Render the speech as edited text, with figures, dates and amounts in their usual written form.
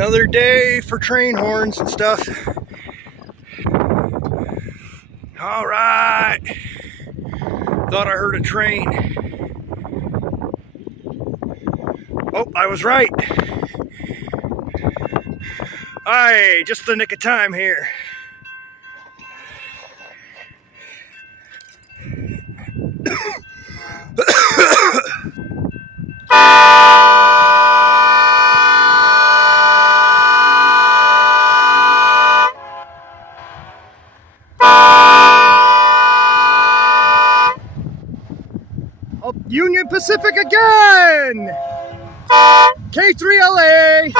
Another day for train horns and stuff. All right. Thought I heard a train. Oh, I was right. Aye, just the nick of time here. Up Union Pacific again! K3LA!